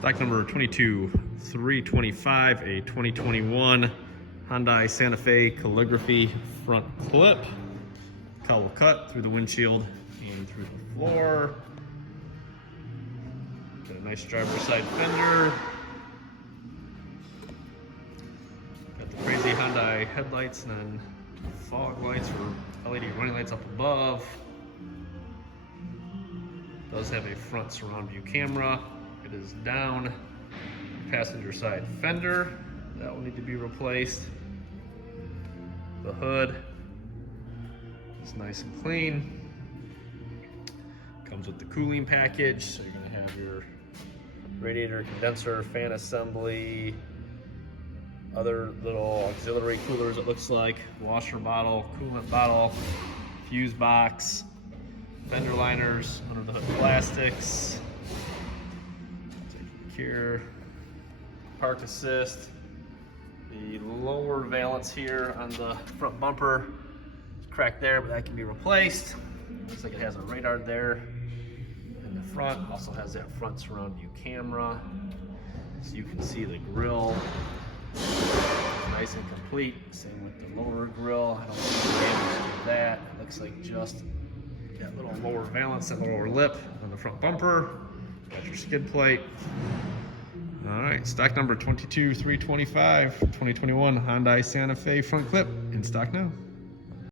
Stock number 22325, a 2021 Hyundai Santa Fe calligraphy front clip. Cut will cut through the windshield and through the floor. Got a nice driver's side fender. Got the crazy Hyundai headlights and then fog lights or LED running lights up above. Does have a front surround view camera. It is down. Passenger side fender, that will need to be replaced. The hood is nice and clean. Comes with the cooling package, so you're going to have your radiator, condenser, fan assembly, other little auxiliary coolers, it looks like, washer bottle, coolant bottle, fuse box, fender liners, under the hood plastics, here, park assist, the lower valance here on the front bumper is cracked there, but that can be replaced. Looks like it has a radar there in the front. Also has that front surround view camera, so you can see the grille. Nice and complete. Same with the lower grille. I don't see any damage to that. It looks like just that little lower valance, that lower lip on the front bumper. Got your skid plate. All right, stock number 22325, 2021 Hyundai Santa Fe front clip in stock now.